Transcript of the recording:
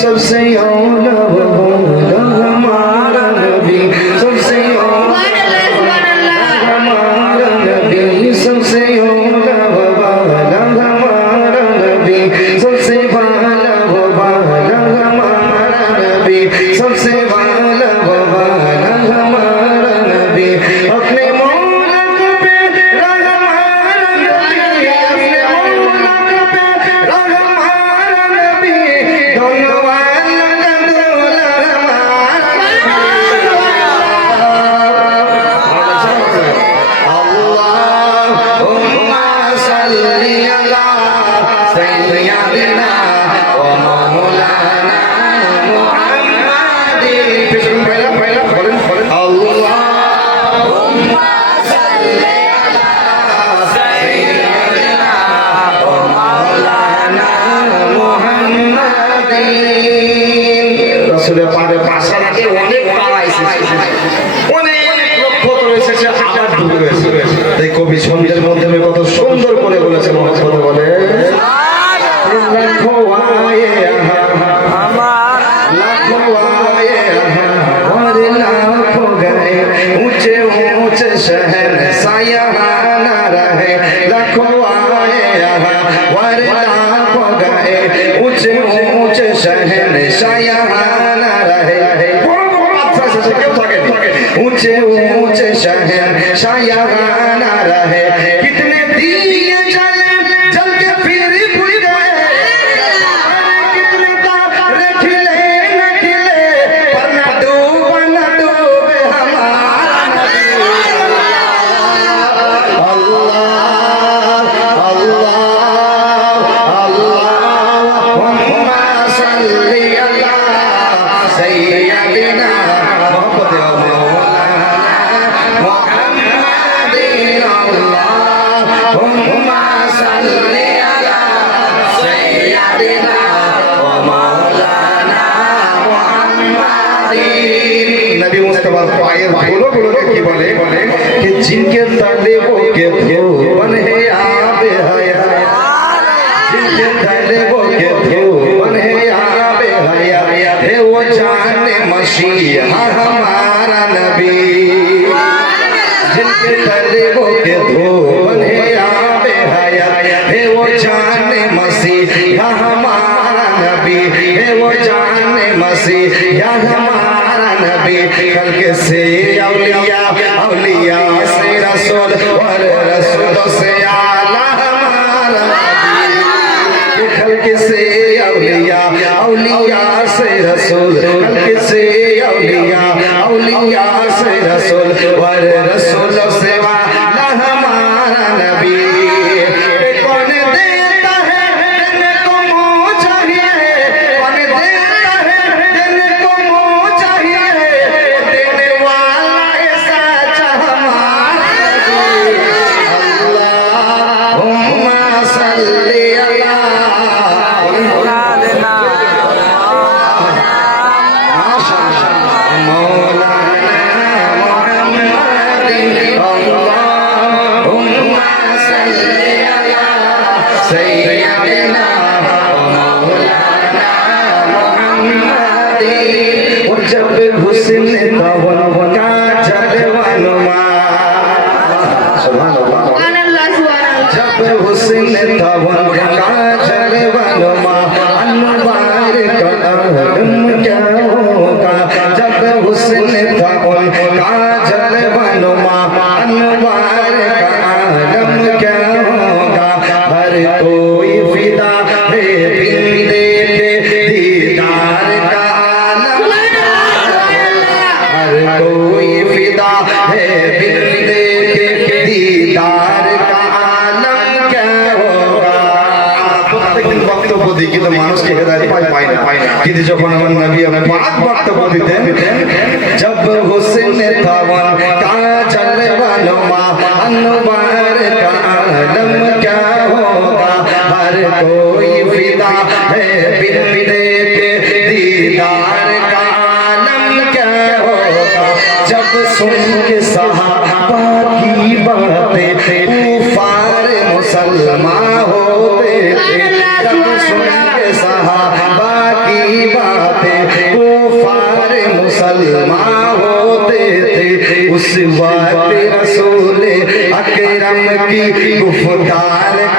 सबसे औला हमारा नबी सबसे हमारा नबी सबसे औला हमारा नबी सबसे वाला हमारा नबी सबसे वाला हमारा नबी अपने मौलक पे हमारा नबी अपने मौलक पे हमारा नबी दोनों কবি সন্ধ্যের মাধ্যমে কত সুন্দর করে বলেছেন কত বলে ऊंचे ऊंचे शहर साया न रहे लाखों आए लाखों गए ऊंचे ऊंचे शहर साया न रहे ऊंचे ऊंचे शहर साया न रहे कितने दिए जले जल के फिर बुझ गए कितने तारे खिले न खिले पर न डूबे हमारा नबी अल्लाह अल्लाह अल्लाहुम्मा सल्ली अला सय्यदिना मोहम्मद नबी मुस्तफा पायर बोलो बोलो की बोले कि जिनके तलेबों के धूपन है आबे हया जिनके तलेबों के धूपन है आबे हया है वो जाने मसीहा हमारा नबी जिनके तलेबों के धूपन है आबे हया है वो जाने मसीहा हमारा नबी है वो जाने मसीहा हमारा नबी खल्क़ से औलिया औलिया से रसूल और रसूल से आला हमारा नबी खल्क़ से औलिया औलिया से रसूल खल्क़ से औलिया औलिया से रसूल और रसूल से आला हमारा नबी कौन देता है देने को मुँह चाहिए कौन देता है देने को मुँह चाहिए देने वाला ऐसा हमारा नबी अल्लाहुम्मा सल्ली अला मौलाना मुहम्मद अल्लाहुम्मा सल्ली अला सय्यदिना मौलाना मुहम्मद और जब हुस्न तवन का जलवानुमा सुभान अल्लाह जब हुस्न तवन का जलवानुमा अनवार का आलम क्या होगा जब हुस्न तवन का जलवानुमा अनवार का आलम क्या होगा हर कोई फिदा है बिन देखे दीदार का आलम हर कोई फिदा है बिन देखे दीदार का आलम क्या होगा প্রত্যেকদিন বক্তব্য দিই কিন্তু মানুষকে হেদায়েত পাই না কিন্তু যখন আমার নবী আমার পাক বক্তব্য দিতেন जब हुस्न तवन का जलवानुमा अनवार का आलम क्या होगा हर कोई भी देखे दीदार का आलम क्या होगा जब सुन के सहाबा की बातें कुफार मुसलमान होते थे जब सुन के सहाबा की बातें कुफार मुसलमान होते थे उस वक्त रसूल अकरम की गुफ्तार